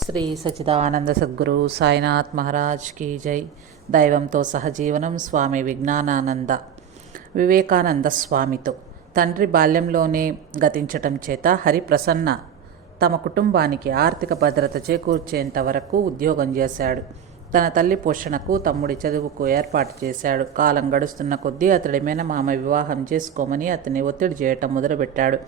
శ్రీ సచిదానంద సద్గురు సాయినాథ్ మహారాజ్ కీ జై. దైవంతో సహజీవనం స్వామి విజ్ఞానానంద వివేకానంద స్వామితో. తండ్రి బాల్యంలోనే గతించటం చేత హరి ప్రసన్న తమ కుటుంబానికి ఆర్థిక భద్రత చేకూర్చేంత వరకు ఉద్యోగం చేశాడు. తన తల్లి పోషణకు తమ్ముడి చదువుకు ఏర్పాటు చేశాడు. కాలం గడుస్తున్న కొద్దీ అతడి మేనమామ వివాహం చేసుకోమని అతన్ని ఒత్తిడి చేయటం మొదలుపెట్టాడు.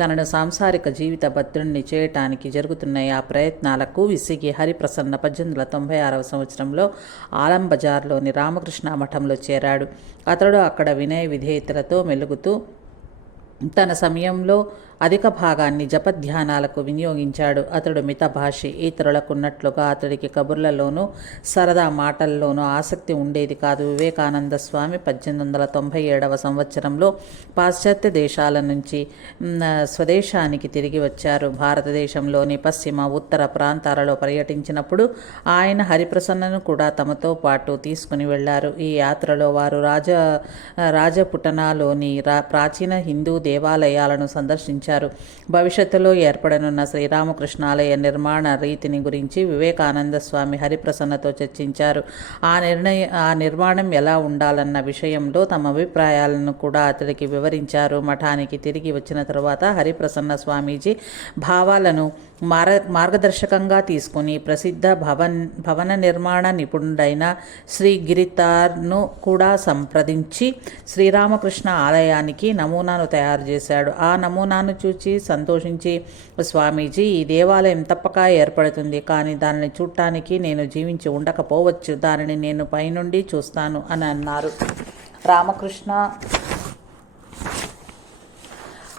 తనను సాంసారిక జీవిత భద్రుణ్ణి చేయటానికి జరుగుతున్న ఆ ప్రయత్నాలకు విసిగి హరిప్రసన్న పద్దెనిమిది వందల తొంభై ఆరవ సంవత్సరంలో ఆలంబజార్లోని రామకృష్ణ మఠంలో చేరాడు. అతడు అక్కడ వినయ విధేయతలతో మెలుగుతూ తన సమయంలో అధిక భాగాన్ని జపధ్యానాలకు వినియోగించాడు. అతడు మితభాషి. ఇతరులకున్నట్లుగా అతడికి కబుర్లలోనూ సరదా మాటల్లోనూ ఆసక్తి ఉండేది కాదు. వివేకానంద స్వామి పద్దెనిమిది వందల తొంభై ఏడవ సంవత్సరంలో పాశ్చాత్య దేశాల నుంచి స్వదేశానికి తిరిగి వచ్చారు. భారతదేశంలోని పశ్చిమ ఉత్తర ప్రాంతాలలో పర్యటించినప్పుడు ఆయన హరిప్రసన్నను కూడా తమతో పాటు తీసుకుని వెళ్ళారు ఈ యాత్రలో వారు రాజ రాజపుటనాలోని రా ప్రాచీన హిందూ దేవాలయాలను సందర్శించారు. భవిష్యత్తులో ఏర్పడనున్న శ్రీరామకృష్ణాలయ నిర్మాణ రీతిని గురించి వివేకానంద స్వామి హరిప్రసన్నతో చర్చించారు. ఆ నిర్ణయ ఆ నిర్మాణం ఎలా ఉండాలన్న విషయంలో తమ అభిప్రాయాలను కూడా అతడికి వివరించారు. మఠానికి తిరిగి వచ్చిన తర్వాత హరిప్రసన్న స్వామీజీ భావాలను మార మార్గదర్శకంగా తీసుకుని ప్రసిద్ధ భవన్ భవన నిర్మాణ నిపుణుడైన శ్రీ గిరితార్ను కూడా సంప్రదించి శ్రీరామకృష్ణ ఆలయానికి నమూనాను తయారు చేశాడు. ఆ నమూనాను చూచి సంతోషించి స్వామీజీ ఈ దేవాలయం తప్పక ఏర్పడుతుంది కానీ దానిని చూడటానికి నేను జీవించి ఉండకపోవచ్చు. దానిని నేను పైనుండి చూస్తాను అని అన్నారు. రామకృష్ణ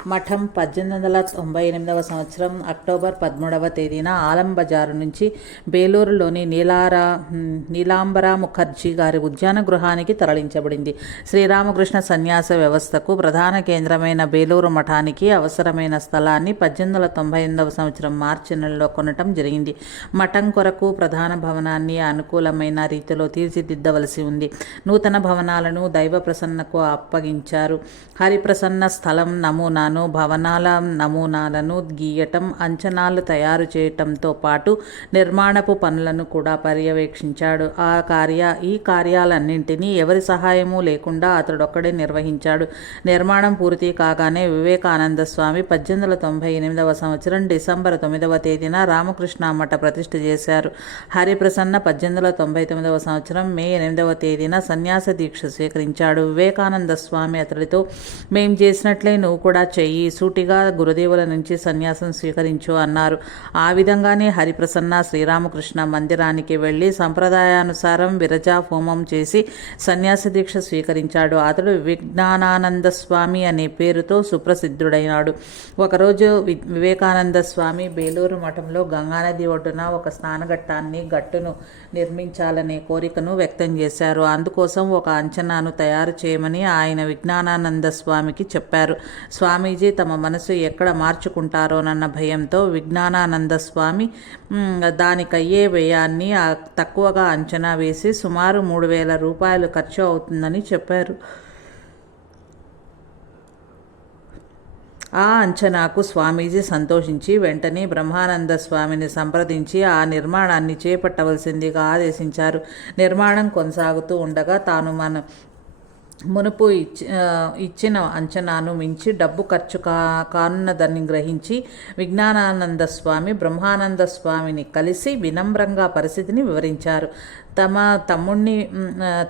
మఠం పద్దెనిమిది వందల తొంభై ఎనిమిదవ సంవత్సరం అక్టోబర్ పదమూడవ తేదీన ఆలం బజారు నుంచి బేలూరులోని నీలారా నీలాంబర ముఖర్జీ గారి ఉద్యాన గృహానికి తరలించబడింది. శ్రీరామకృష్ణ సన్యాస వ్యవస్థకు ప్రధాన కేంద్రమైన బేలూరు మఠానికి అవసరమైన స్థలాన్ని పద్దెనిమిది వందల తొంభై ఎనిమిదవ సంవత్సరం మార్చి నెలలో కొనటం జరిగింది. మఠం కొరకు ప్రధాన భవనాన్ని అనుకూలమైన రీతిలో తీర్చిదిద్దవలసి ఉంది. నూతన భవనాలను దైవ ప్రసన్నకు అప్పగించారు. హరిప్రసన్న స్థలం నమూనాను భవనాల నమూనాలను గీయటం అంచనాలు తయారు చేయటంతో పాటు నిర్మాణపు పనులను కూడా పర్యవేక్షించాడు. ఆ కార్య ఈ కార్యాలన్నింటినీ ఎవరి సహాయము లేకుండా అతడొక్కడే నిర్వహించాడు. నిర్మాణం పూర్తి కాగానే వివేకానంద స్వామి పద్దెనిమిది వందల తొంభై ఎనిమిదవ సంవత్సరం డిసెంబర్ తొమ్మిదవ తేదీన రామకృష్ణ మఠ ప్రతిష్ఠ చేశారు. హరిప్రసన్న పద్దెనిమిది వందల తొంభై తొమ్మిదవ సంవత్సరం మే ఎనిమిదవ తేదీన సన్యాస దీక్ష స్వీకరించాడు. వివేకానంద స్వామి అతడితో మేం చేసినట్లే నువ్వు కూడా చెయ్యి సూటిగా గురుదేవుల నుంచి సన్యాసం స్వీకరించు అన్నారు. ఆ విధంగానే హరిప్రసన్న శ్రీరామకృష్ణ మందిరానికి వెళ్ళి సంప్రదాయానుసారం విరజా హోమం చేసి సన్యాస దీక్ష స్వీకరించాడు. అతడు విజ్ఞానానంద స్వామి అనే పేరుతో సుప్రసిద్ధుడైనాడు. ఒకరోజు వి- వివేకానంద స్వామి బేలూరు మఠంలో గంగానది ఒడ్డున ఒక స్నానఘట్టాన్ని గట్టును నిర్మించాలనే కోరికను వ్యక్తం చేశారు. అందుకోసం ఒక అంచనాను తయారు చేయమని ఆయన విజ్ఞానానంద స్వామికి చెప్పారు. స్వామీజీ తమ మనసు ఎక్కడ మార్చుకుంటారోనన్న భయంతో విజ్ఞానానంద స్వామి దానికయ్యే వ్యయాన్ని తక్కువగా అంచనా వేసి సుమారు మూడు వేల రూపాయలు ఖర్చు అవుతుందని చెప్పారు. ఆ అంచనాకు స్వామీజీ సంతోషించి వెంటనే బ్రహ్మానంద స్వామిని సంప్రదించి ఆ నిర్మాణాన్ని చేపట్టవలసిందిగా ఆదేశించారు. నిర్మాణం కొనసాగుతూ ఉండగా తాను మన మునుపు ఇచ్చి ఇచ్చిన అంచనాను మించి డబ్బు ఖర్చు కా కానున్నదని గ్రహించి విజ్ఞానానంద స్వామి బ్రహ్మానంద స్వామిని కలిసి వినమ్రంగా పరిస్థితిని వివరించారు. తమ తమ్ముణ్ణి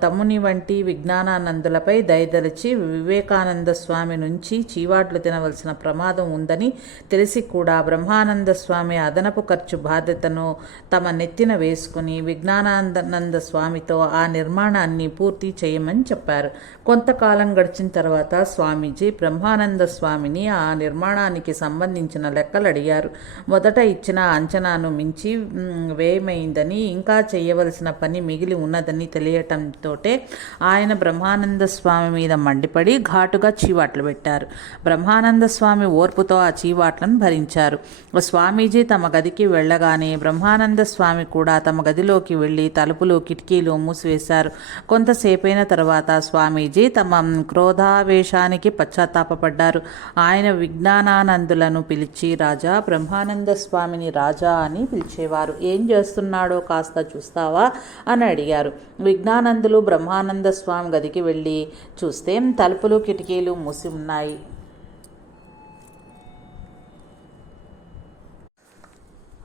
తమ్ముని వంటి విజ్ఞానానందులపై దయదలిచి వివేకానంద స్వామి నుంచి చీవాట్లు తినవలసిన ప్రమాదం ఉందని తెలిసి కూడా బ్రహ్మానంద స్వామి అదనపు ఖర్చు బాధ్యతను తమ నెత్తిన వేసుకుని విజ్ఞానానంద స్వామితో ఆ నిర్మాణాన్ని పూర్తి చేయమని చెప్పారు. కొంతకాలం గడిచిన తర్వాత స్వామీజీ బ్రహ్మానంద స్వామిని ఆ నిర్మాణానికి సంబంధించిన లెక్కలు అడిగారు. మొదట ఇచ్చిన అంచనాను మించి వ్యయమైందని ఇంకా చేయవలసిన పని మిగిలి ఉన్నదని తెలియటంతో ఆయన బ్రహ్మానంద స్వామి మీద మండిపడి ఘాటుగా చీవాట్లు పెట్టారు. బ్రహ్మానంద స్వామి ఓర్పుతో ఆ చీవాట్లను భరించారు. స్వామీజీ తమ గదికి వెళ్ళగానే బ్రహ్మానంద స్వామి కూడా తమ గదిలోకి వెళ్ళి తలుపులు కిటికీలు మూసివేశారు. కొంతసేపైన తర్వాత స్వామీజీ స్వామీజీ తమ క్రోధావేశానికి పశ్చాత్తాపపడ్డారు. ఆయన విజ్ఞానానందులను పిలిచి రాజా బ్రహ్మానంద స్వామిని రాజా అని పిలిచేవారు. ఏం చేస్తున్నాడో కాస్త చూస్తావా? అని అడిగారు. విజ్ఞానందులు బ్రహ్మానంద స్వామి గదికి వెళ్ళి చూస్తే తలుపులు కిటికీలు మూసి ఉన్నాయి.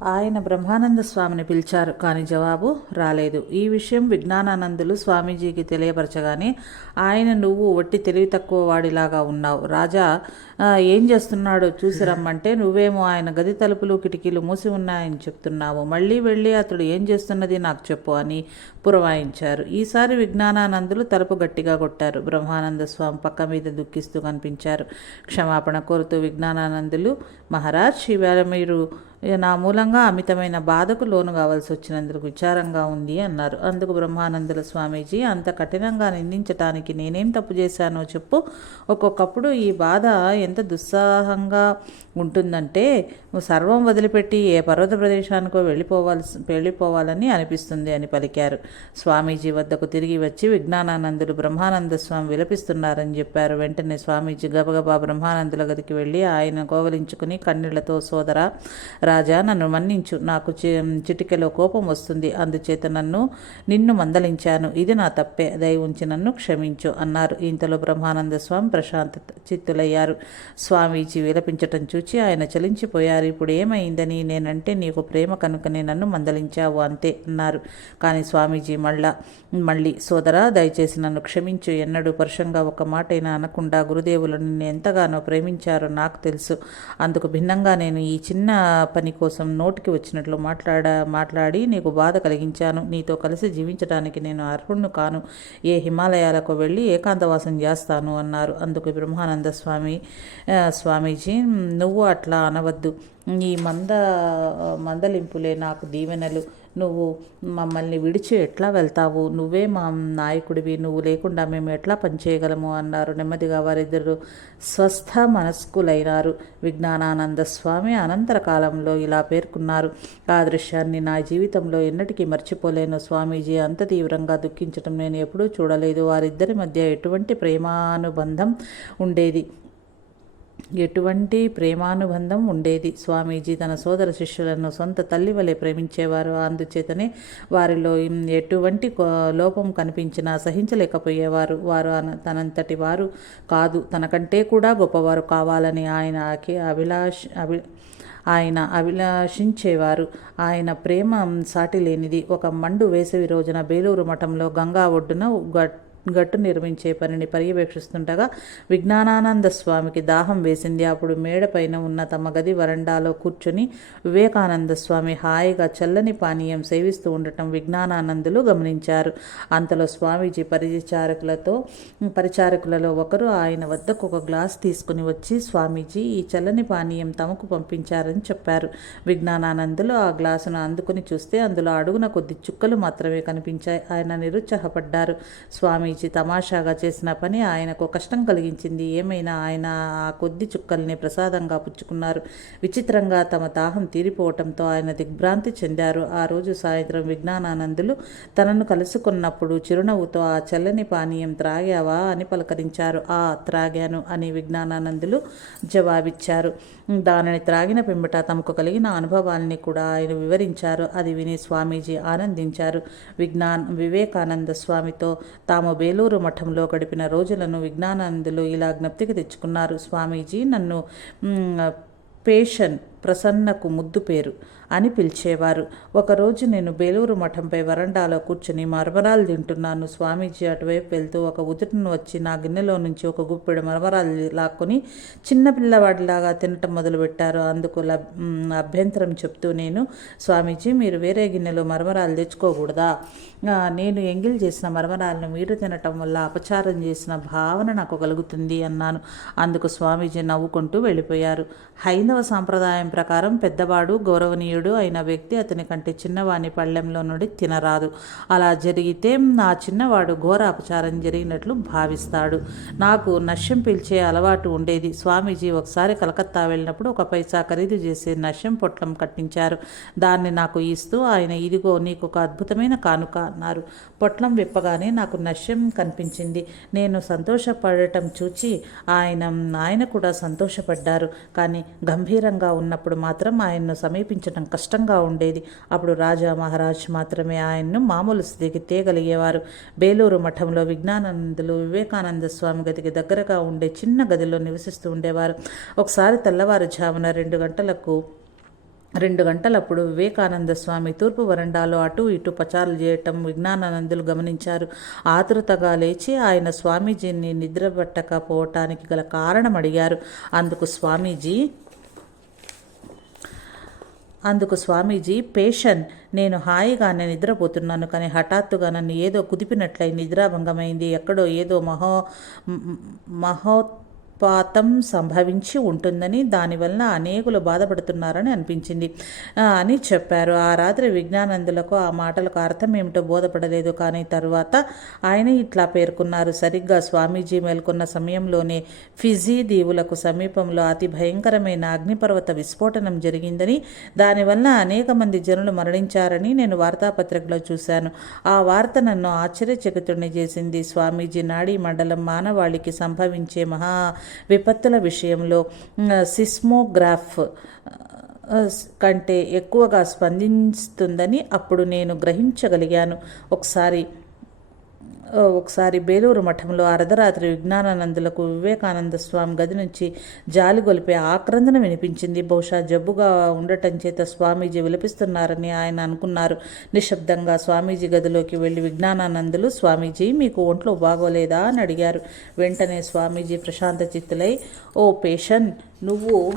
ఆయన బ్రహ్మానంద స్వామిని పిలిచారు కానీ జవాబు రాలేదు. ఈ విషయం విజ్ఞానానందులు స్వామీజీకి తెలియపరచగానే ఆయన నువ్వు వట్టి తెలివి తక్కువ వాడిలాగా ఉన్నావు. రాజా ఏం చేస్తున్నాడో చూసి రమ్మంటే నువ్వేమో ఆయన గది తలుపులు కిటికీలు మూసి ఉన్నాయని చెప్తున్నావు. మళ్ళీ వెళ్ళి అతడు ఏం చేస్తున్నది నాకు చెప్పు అని పురమాయించారు. ఈసారి విజ్ఞానానందులు తలుపు గట్టిగా కొట్టారు. బ్రహ్మానంద స్వామి పక్క మీద దుఃఖిస్తూ కనిపించారు. క్షమాపణ కోరుతూ విజ్ఞానానందులు మహారాజ్ ఈవేళ మీరు ఇక నా మూలంగా అమితమైన బాధకు లోను కావాల్సి వచ్చినందుకు విచారంగా ఉంది అన్నారు. అందుకు బ్రహ్మానందుల స్వామీజీ అంత కఠినంగా నిందించటానికి నేనేం తప్పు చేశానో చెప్పు. ఒక్కొక్కప్పుడు ఈ బాధ ఎంత దుస్సాహంగా ఉంటుందంటే సర్వం వదిలిపెట్టి ఏ పర్వత ప్రదేశానికో వెళ్ళిపోవాల్సి వెళ్ళిపోవాలని అనిపిస్తుంది అని పలికారు. స్వామీజీ వద్దకు తిరిగి వచ్చి విజ్ఞానానందులు బ్రహ్మానంద స్వామి విలపిస్తున్నారని చెప్పారు. వెంటనే స్వామీజీ గబగబా బ్రహ్మానందుల గదికి వెళ్ళి ఆయన గోవలించుకుని కన్నీళ్ళతో సోదర రాజా నన్ను మన్నించు. నాకు చి చిటికెలో కోపం వస్తుంది. అందుచేత నన్ను నిన్ను మందలించాను. ఇది నా తప్పే. దయ ఉంచి నన్ను క్షమించు అన్నారు. ఇంతలో బ్రహ్మానంద స్వామి ప్రశాంత చిత్తులయ్యారు. స్వామీజీ విలపించటం చూచి ఆయన చలించిపోయారు. ఇప్పుడు ఏమైందని నేనంటే నీకు ప్రేమ కనుకనే నన్ను మందలించావు అంతే అన్నారు. కానీ స్వామీజీ మళ్ళా మళ్ళీ సోదరా దయచేసి నన్ను క్షమించు. ఎన్నడూ పరుషంగా ఒక మాటైనా అనకుండా గురుదేవులు నిన్ను ఎంతగానో ప్రేమించారో నాకు తెలుసు. అందుకు భిన్నంగా నేను ఈ చిన్న పని కోసం నోటికి వచ్చినట్లు మాట్లాడ మాట్లాడి నీకు బాధ కలిగించాను. నీతో కలిసి జీవించడానికి నేను అర్హుణ్ణు కాను. ఏ హిమాలయాలకు వెళ్ళి ఏకాంతవాసం చేస్తాను అన్నారు. అందుకు బ్రహ్మానంద స్వామి స్వామీజీ నువ్వు అట్లా అనవద్దు. ఈ మంద మందలింపులే నాకు దీవెనలు. నువ్వు మమ్మల్ని విడిచి ఎట్లా వెళ్తావు? నువ్వే మా నాయకుడివి. నువ్వు లేకుండా మేము ఎట్లా పనిచేయగలము? అన్నారు. నెమ్మదిగా వారిద్దరు స్వస్థ మనస్కులైనారు. విజ్ఞానానంద స్వామి అనంతర కాలంలో ఇలా పేర్కొన్నారు. ఆ దృశ్యాన్ని నా జీవితంలో ఎన్నటికీ మర్చిపోలేను స్వామీజీ. అంత తీవ్రంగా దుఃఖించడం నేను ఎప్పుడూ చూడలేదు. వారిద్దరి మధ్య ఎటువంటి ప్రేమానుబంధం ఉండేది ఎటువంటి ప్రేమానుబంధం ఉండేది. స్వామీజీ తన సోదర శిష్యులను సొంత తల్లి వలె ప్రేమించేవారు. అందుచేతనే వారిలో ఎటువంటి కో- లోపం కనిపించినా సహించలేకపోయేవారు. వారు అన- తనంతటి వారు కాదు. తనకంటే కూడా గొప్పవారు కావాలని ఆయన అఖి- అభిలాష్ అభి ఆయన అభిలాషించేవారు. ఆయన ప్రేమ సాటి లేనిది ఒక మండు వేసవి రోజున బేలూరు మఠంలో గంగా ఒడ్డున గట్ గట్టు నిర్మించే పనిని పర్యవేక్షిస్తుండగా విజ్ఞానానంద స్వామికి దాహం వేసింది. అప్పుడు మేడపైన ఉన్న తమ గది వరండాలో కూర్చుని వివేకానంద స్వామి హాయిగా చల్లని పానీయం సేవిస్తూ ఉండటం విజ్ఞానానందులు గమనించారు. అంతలో స్వామీజీ పరిచారకులతో పరిచారకులలో ఒకరు ఆయన వద్దకు ఒక గ్లాస్ తీసుకుని వచ్చి స్వామీజీ ఈ చల్లని పానీయం తమకు పంపించారని చెప్పారు. విజ్ఞానానందులు ఆ గ్లాసును అందుకుని చూస్తే అందులో అడుగున కొద్ది చుక్కలు మాత్రమే కనిపించాయి. ఆయన నిరుత్సాహపడ్డారు. స్వామీజీ తమాషాగా చేసిన పని ఆయనకు కష్టం కలిగించింది. ఏమైనా ఆయన ఆ కొద్ది చుక్కల్ని ప్రసాదంగా పుచ్చుకున్నారు. విచిత్రంగా తమ దాహం తీరిపోవటంతో ఆయన దిగ్భ్రాంతి చెందారు. ఆ రోజు సాయంత్రం విజ్ఞానానందులు తనను కలుసుకున్నప్పుడు చిరునవ్వుతో ఆ చల్లని పానీయం త్రాగావా? అని పలకరించారు. ఆ త్రాగాను అని విజ్ఞానానందులు జవాబిచ్చారు. దానిని త్రాగిన పిమ్మట తమకు కలిగిన అనుభవాల్ని కూడా ఆయన వివరించారు. అది విని స్వామీజీ ఆనందించారు. విజ్ఞాన్ వివేకానంద స్వామితో తాము వేలూరు మఠంలో గడిపిన రోజులను విజ్ఞానానందులు ఇలా జ్ఞప్తికి తెచ్చుకున్నారు. స్వామీజీ నన్ను పేషన్ ప్రసన్నకు ముద్దు పేరు అని పిలిచేవారు. ఒకరోజు నేను బేలూరు మఠంపై వరండాలో కూర్చుని మరమరాలు తింటున్నాను. స్వామీజీ అటువైపు వెళ్తూ ఒక ఉదుటను వచ్చి నా గిన్నెలో నుంచి ఒక గుప్పెడు మరమరాలు లాక్కొని చిన్న పిల్లవాడిలాగా తినటం మొదలుపెట్టారు. అందుకు లబ్ అభ్యంతరం చెప్తూ నేను స్వామీజీ మీరు వేరే గిన్నెలో మరమరాలు తెచ్చుకోకూడదా? నేను ఎంగిల్ చేసిన మరమరాలను మీరు తినటం వల్ల అపచారం చేసిన భావన నాకు కలుగుతుంది అన్నాను. అందుకు స్వామీజీ నవ్వుకుంటూ వెళ్ళిపోయారు. హైందవ సాంప్రదాయం ప్రకారం పెద్దవాడు గౌరవనీయుడు అయిన వ్యక్తి అతని కంటే చిన్నవాని పళ్ళెంలో నుండి తినరాదు. అలా జరిగితే ఆ చిన్నవాడు ఘోర అపచారం జరిగినట్లు భావిస్తాడు. నాకు నశ్యం పిలిచే అలవాటు ఉండేది. స్వామీజీ ఒకసారి కలకత్తా వెళ్ళినప్పుడు ఒక పైసా ఖరీదు చేసే నశ్యం పొట్లం కట్టించారు. దాన్ని నాకు ఇస్తూ ఆయన ఇదిగో నీకు ఒక అద్భుతమైన కానుక అన్నారు. పొట్లం విప్పగానే నాకు నశ్యం కనిపించింది. నేను సంతోషపడటం చూచి ఆయన ఆయన కూడా సంతోషపడ్డారు. కానీ గంభీరంగా ఉన్న ఉన్నప్పుడు మాత్రం ఆయన్ను సమీపించడం కష్టంగా ఉండేది. అప్పుడు రాజా మహారాజ్ మాత్రమే ఆయన్ను మామూలు స్థితికి తేగలిగేవారు. బేలూరు మఠంలో విజ్ఞానందులు వివేకానంద స్వామి గదికి దగ్గరగా ఉండే చిన్న గదిలో నివసిస్తూ ఉండేవారు. ఒకసారి తెల్లవారుజామున రెండు గంటలకు రెండు గంటలప్పుడు వివేకానంద స్వామి తూర్పు వరండాలో అటు ఇటు పచారులు చేయటం విజ్ఞానానందులు గమనించారు. ఆతృతగా లేచి ఆయన స్వామీజీని నిద్రపట్టకపోవటానికి గల కారణం అడిగారు. అందుకు స్వామీజీ అందుకు స్వామీజీ పేషన్ నేను హాయిగానే నిద్రపోతున్నాను కానీ హఠాత్తుగా నన్ను ఏదో కుదిపినట్లయి నిద్రాభంగమైంది. ఎక్కడో ఏదో మహో పాతం సంభవించి ఉంటుందని దానివల్ల అనేకులు బాధపడుతున్నారని అనిపించింది. అని చెప్పారు. ఆ రాత్రి విజ్ఞానందులకు ఆ మాటలకు అర్థం ఏమిటో బోధపడలేదు. కానీ తరువాత ఆయన ఇట్లా పేర్కొన్నారు. సరిగ్గా స్వామీజీ మేల్కొన్న సమయంలోనే ఫిజీ దీవులకు సమీపంలో అతి భయంకరమైన అగ్నిపర్వత విస్ఫోటనం జరిగిందని దానివల్ల అనేక మంది జనులు మరణించారని నేను వార్తాపత్రికలో చూశాను. ఆ వార్త నన్ను ఆశ్చర్యచకితుడిని చేసింది. స్వామీజీ నాడీ మండలం మానవాళికి సంభవించే మహా విపత్తుల విషయంలో సిస్మోగ్రాఫ్ కంటే ఎక్కువగా స్పందిస్తుందని అప్పుడు నేను గ్రహించగలిగాను. ఒకసారి ఒకసారి బేలూరు మఠంలో అర్ధరాత్రి విజ్ఞానానందులకు వివేకానంద స్వామి గది నుంచి జాలి గొలిపే ఆక్రందన వినిపించింది. బహుశా జబ్బుగా ఉండటం చేత స్వామీజీ విలపిస్తున్నారని ఆయన అనుకున్నారు. నిశ్శబ్దంగా స్వామీజీ గదిలోకి వెళ్ళి విజ్ఞానానందులు స్వామీజీ మీకు ఒంట్లో బాగోలేదా? అని అడిగారు. వెంటనే స్వామీజీ ప్రశాంత చిత్తులై ఓ పేషన్ నువ్వు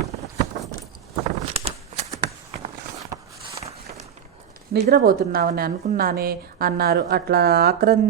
నిద్రపోతున్నావని అనుకున్నానే అన్నారు. అట్లా ఆక్రం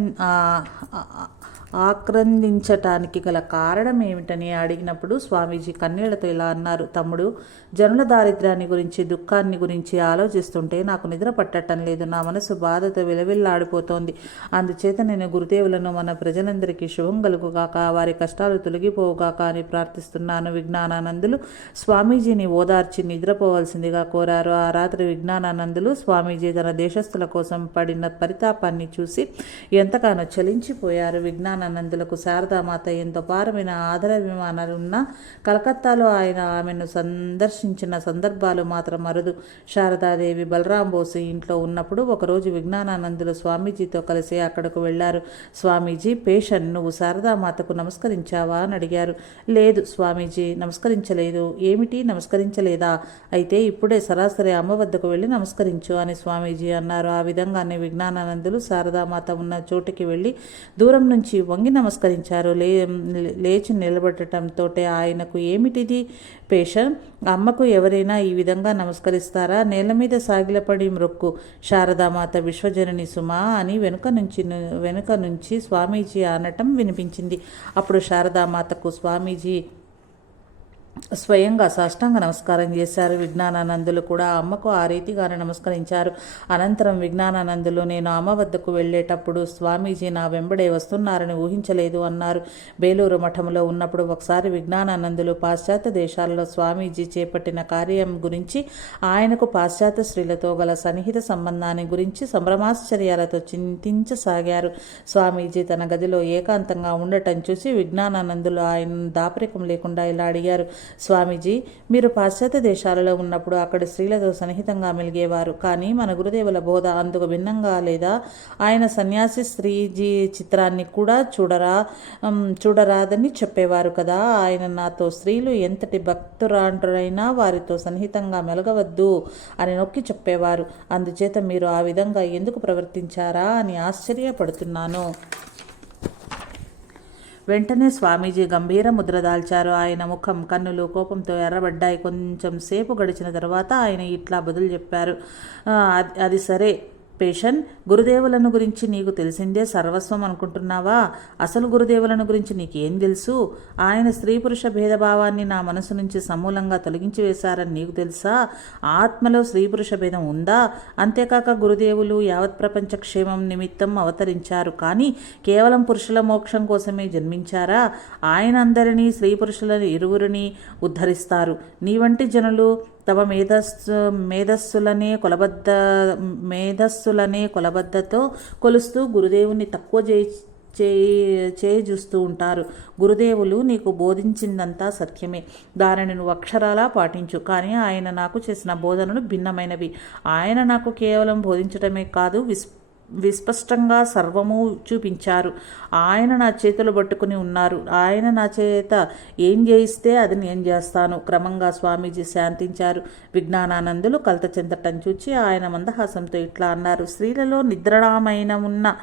ఆక్రందించటానికి గల కారణం ఏమిటని అడిగినప్పుడు స్వామీజీ కన్నీళ్ళతో ఇలా అన్నారు. తమ్ముడు జనుల దారిద్ర్యాన్ని గురించి దుఃఖాన్ని గురించి ఆలోచిస్తుంటే నాకు నిద్ర పట్టడం లేదు. నా మనసు బాధతో విలవిల్లాడిపోతోంది. అందుచేత నేను గురుదేవులను మన ప్రజలందరికీ శుభం కలుగుగాక వారి కష్టాలు తొలగిపోవుగాక అని ప్రార్థిస్తున్నాను. విజ్ఞానానందులు స్వామీజీని ఓదార్చి నిద్రపోవలసిందిగా కోరారు. ఆ రాత్రి విజ్ఞానానందులు స్వామీజీ తన దేశస్థుల కోసం పడిన పరితాపాన్ని చూసి ఎంతగానో చలించిపోయారు. విజ్ఞానానందులకు శారదామాత ఎంతో పారమైన ఆదరాభిమానాలు ఉన్న కలకత్తాలో ఆయన ఆమెను సందర్శించిన సందర్భాలు మాత్రం అరుదు శారదాదేవి బలరాం బోసు ఇంట్లో ఉన్నప్పుడు ఒకరోజు విజ్ఞానానందులు స్వామీజీతో కలిసి అక్కడకు వెళ్ళారు. స్వామీజీ పేషన్ నువ్వు శారదామాతకు నమస్కరించావా? అని అడిగారు. లేదు స్వామీజీ నమస్కరించలేదు. ఏమిటి? నమస్కరించలేదా? అయితే ఇప్పుడే సరాసరి అమ్మ వద్దకు వెళ్ళి నమస్కరించు అని స్వామీజీ అన్నారు. ఆ విధంగానే విజ్ఞానానందులు శారదామాత ఉన్న చోటికి వెళ్ళి దూరం నుంచి వంగి నమస్కరించారు. లే లేచి నిలబడటంతో ఆయనకు ఏమిటిది పేషం? అమ్మకు ఎవరైనా ఈ విధంగా నమస్కరిస్తారా? నేల మీద సాగిలపడి మ్రొక్కు. శారదామాత విశ్వజనని సుమా అని వెనుక నుంచి వెనుక నుంచి స్వామీజీ అనటం వినిపించింది. అప్పుడు శారదామాతకు స్వామీజీ స్వయంగా సాష్టాంగ నమస్కారం చేశారు. విజ్ఞానానందులు కూడా అమ్మకు ఆ రీతిగానే నమస్కరించారు. అనంతరం విజ్ఞానానందులు నేను అమ్మ వద్దకు వెళ్ళేటప్పుడు స్వామీజీ నా వెంబడే వస్తున్నారని ఊహించలేదు అన్నారు. బేలూరు మఠంలో ఉన్నప్పుడు ఒకసారి విజ్ఞానానందులు పాశ్చాత్య దేశాలలో స్వామీజీ చేపట్టిన కార్యం గురించి ఆయనకు పాశ్చాత్య స్త్రీలతో గల సన్నిహిత సంబంధాన్ని గురించి సంభ్రమాశ్చర్యాలతో చింతించసాగారు. స్వామీజీ తన గదిలో ఏకాంతంగా ఉండటం చూసి విజ్ఞానానందులు ఆయన దాపరికం లేకుండా ఇలా అడిగారు. స్వామీజీ మీరు పాశ్చాత్య దేశాలలో ఉన్నప్పుడు అక్కడ స్త్రీలతో సన్నిహితంగా మెలిగేవారు. కానీ మన గురుదేవుల బోధ అందుకు భిన్నంగా లేదా? ఆయన సన్యాసి స్త్రీజీ చిత్రాన్ని కూడా చూడరా చూడరాదని చెప్పేవారు కదా? ఆయన నాతో స్త్రీలు ఎంతటి భక్తురాండ్రైనా వారితో సన్నిహితంగా మెలగవద్దు అని నొక్కి చెప్పేవారు. అందుచేత మీరు ఆ విధంగా ఎందుకు ప్రవర్తించారా అని ఆశ్చర్యపడుతున్నాను. వెంటనే స్వామీజీ గంభీర ముద్ర దాల్చారు. ఆయన ముఖం కన్నులు కోపంతో ఎర్రబడ్డాయి. కొంచెం సేపు గడిచిన తర్వాత ఆయన ఇట్లా బదులు చెప్పారు. అది- అది సరే. పేషన్ గురుదేవులను గురించి నీకు తెలిసిందే సర్వస్వం అనుకుంటున్నావా? అసలు గురుదేవులను గురించి నీకేం తెలుసు? ఆయన స్త్రీ పురుష భేదభావాన్ని నా మనసు నుంచి సమూలంగా తొలగించి వేశారని నీకు తెలుసా? ఆత్మలో స్త్రీ పురుష భేదం ఉందా? అంతేకాక గురుదేవులు యావత్ ప్రపంచ క్షేమం నిమిత్తం అవతరించారు కానీ కేవలం పురుషుల మోక్షం కోసమే జన్మించారా? ఆయన అందరినీ స్త్రీ పురుషులని ఇరువురిని ఉద్ధరిస్తారు. నీ వంటి జనులు తమ మేధస్సు మేధస్సులనే కొలబద్ద మేధస్సులనే కొలబద్దతో కొలుస్తూ గురుదేవుని తక్కువ చేయి చేయి చేయి చూస్తూ ఉంటారు. గురుదేవులు నీకు బోధించిందంతా సత్యమే. దానిని నువ్వు అక్షరాలా పాటించు. కానీ ఆయన నాకు చేసిన బోధనలు భిన్నమైనవి. ఆయన నాకు కేవలం బోధించడమే కాదు విస్ విస్పష్టంగా సర్వము చూపించారు. ఆయన నా చేతులు పట్టుకుని ఉన్నారు. ఆయన నా చేత ఏం చేయిస్తే అది నేను చేస్తాను. క్రమంగా స్వామీజీ శాంతించారు. విజ్ఞానానందులు కలత చెందటం చూచి ఆయన మందహాసంతో ఇట్లా అన్నారు. స్త్రీలలో నిద్రణమైన ఉన్న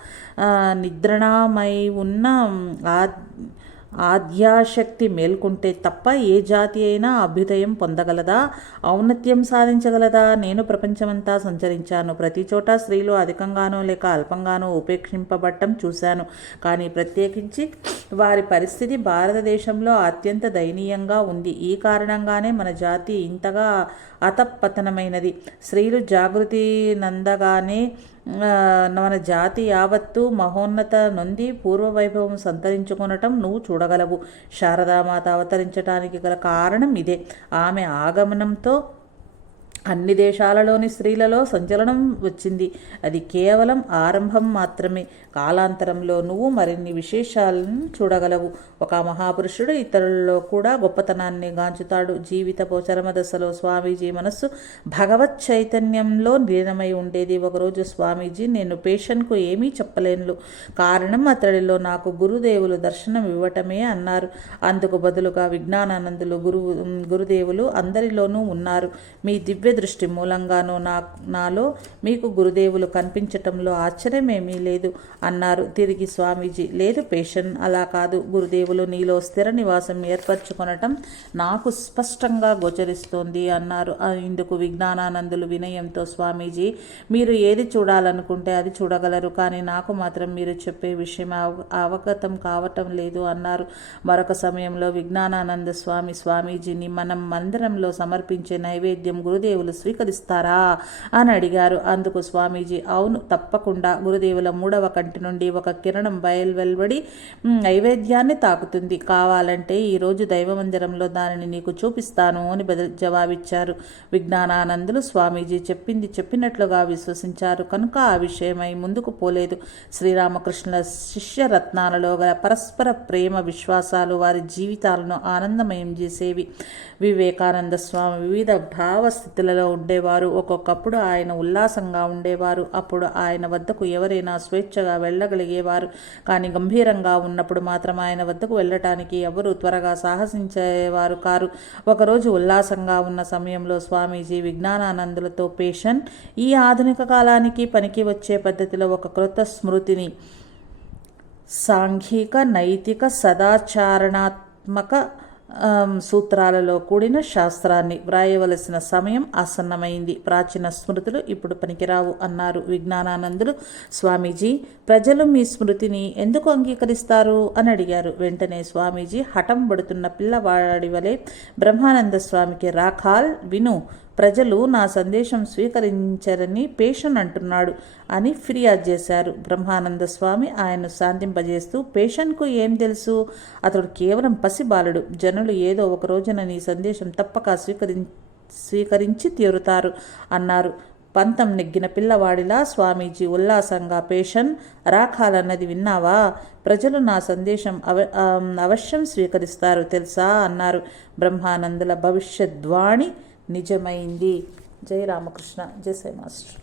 నిద్రణమై ఉన్న ఆ ఆద్యాశక్తి మేల్కొంటే తప్ప ఏ జాతి అయినా అభ్యుదయం పొందగలదా? ఔన్నత్యం సాధించగలదా? నేను ప్రపంచమంతా సంచరించాను. ప్రతి చోట స్త్రీలు అధికంగానో లేక అల్పంగానో ఉపేక్షింపబడటం చూశాను. కానీ ప్రత్యేకించి వారి పరిస్థితి భారతదేశంలో అత్యంత దయనీయంగా ఉంది. ఈ కారణంగానే మన జాతి ఇంతగా అతపతనమైనది. స్త్రీలు జాగృతి నందగానే మన జాతి యావత్తు మహోన్నత నొంది పూర్వవైభవం సంతరించుకొనటం నువ్వు చూడగలవు. శారదామాత అవతరించటానికి గల కారణం ఇదే. ఆమె ఆగమనంతో అన్ని దేశాలలోని స్త్రీలలో సంచలనం వచ్చింది. అది కేవలం ఆరంభం మాత్రమే. కాలాంతరంలో నువ్వు మరిన్ని విశేషాలను చూడగలవు. ఒక మహాపురుషుడు ఇతరులలో కూడా గొప్పతనాన్ని గాంచుతాడు. జీవిత చరమదశలో స్వామీజీ మనస్సు భగవత్ చైతన్యంలో లీనమై ఉండేది. ఒకరోజు స్వామీజీ నేను పేషెంట్కు ఏమీ చెప్పలేను కారణం అతడిలో నాకు గురుదేవులు దర్శనం ఇవ్వటమే అన్నారు. అందుకు బదులుగా విజ్ఞానానందులు గురువు గురుదేవులు అందరిలోనూ ఉన్నారు. మీ దివ్య దివ్య దృష్టి మూలంగానూ నా నాలో మీకు గురుదేవులు కనిపించటంలో ఆశ్చర్యమేమీ లేదు అన్నారు తిరిగి స్వామీజీ. లేదు పేషన్ అలా కాదు. గురుదేవులు నీలో స్థిర నివాసం ఏర్పరచుకొనటం నాకు స్పష్టంగా గోచరిస్తోంది అన్నారు. ఇందుకు విజ్ఞానానందులు వినయంతో స్వామీజీ మీరు ఏది చూడాలనుకుంటే అది చూడగలరు కానీ నాకు మాత్రం మీరు చెప్పే విషయం అవగతం కావటం లేదు అన్నారు. మరొక సమయంలో విజ్ఞానానంద స్వామి స్వామీజీని మనం మందిరంలో సమర్పించే నైవేద్యం గురుదేవులు గురుదేవులు స్వీకరిస్తారా? అని అడిగారు. అందుకు స్వామీజీ అవును తప్పకుండా. గురుదేవుల మూడవ కంటి నుండి ఒక కిరణం బయలు వెలువడి నైవేద్యాన్ని తాకుతుంది. కావాలంటే ఈరోజు దైవమందిరంలో దానిని నీకు చూపిస్తాను అని బదులు జవాబిచ్చారు. విజ్ఞానానందులు స్వామీజీ చెప్పింది చెప్పినట్లుగా విశ్వసించారు. కనుక ఆ విషయమై ముందుకు పోలేదు. శ్రీరామకృష్ణుల శిష్యరత్నాలలో గల పరస్పర ప్రేమ విశ్వాసాలు వారి జీవితాలను ఆనందమయం చేసేవి. వివేకానంద స్వామి వివిధ భావస్థితుల ఇళ్ళలో ఉండేవారు. ఒక్కొక్కప్పుడు ఆయన ఉల్లాసంగా ఉండేవారు. అప్పుడు ఆయన వద్దకు ఎవరైనా స్వేచ్ఛగా వెళ్ళగలిగేవారు. కానీ గంభీరంగా ఉన్నప్పుడు మాత్రం ఆయన వద్దకు వెళ్ళటానికి ఎవరు త్వరగా సాహసించేవారు కారు. ఒకరోజు ఉల్లాసంగా ఉన్న సమయంలో స్వామీజీ విజ్ఞానానందులతో పేషన్ ఈ ఆధునిక కాలానికి పనికి వచ్చే పద్ధతిలో ఒక క్రొత్త స్మృతిని సాంఘిక నైతిక సదాచారణాత్మక సూత్రాలలో కూడిన శాస్త్రాన్ని వ్రాయవలసిన సమయం ఆసన్నమైంది. ప్రాచీన స్మృతులు ఇప్పుడు పనికిరావు అన్నారు విజ్ఞానానందులు. స్వామీజీ ప్రజలు మీ స్మృతిని ఎందుకు అంగీకరిస్తారు? అని అడిగారు. వెంటనే స్వామీజీ హఠం పడుతున్న పిల్లవాడి వలె బ్రహ్మానంద స్వామికి రాఖాల్ విను. ప్రజలు నా సందేశం స్వీకరించరని పేషన్ అంటున్నాడు అని ఫిర్యాదు చేశారు. బ్రహ్మానంద స్వామి ఆయన్ను శాంతింపజేస్తూ పేషన్కు ఏం తెలుసు? అతడు కేవలం పసిబాలుడు జనులు ఏదో ఒక రోజున నీ సందేశం తప్పక స్వీకరి స్వీకరించి తీరుతారు అన్నారు. పంతం నెగ్గిన పిల్లవాడిలా స్వామీజీ ఉల్లాసంగా పేషన్ రాఖాలన్నది విన్నావా? ప్రజలు నా సందేశం అవ అవశ్యం స్వీకరిస్తారు తెలుసా? అన్నారు. బ్రహ్మానందుల భవిష్యద్వాణి నిజమైంది. జై రామకృష్ణ. జై సై మాస్టర్.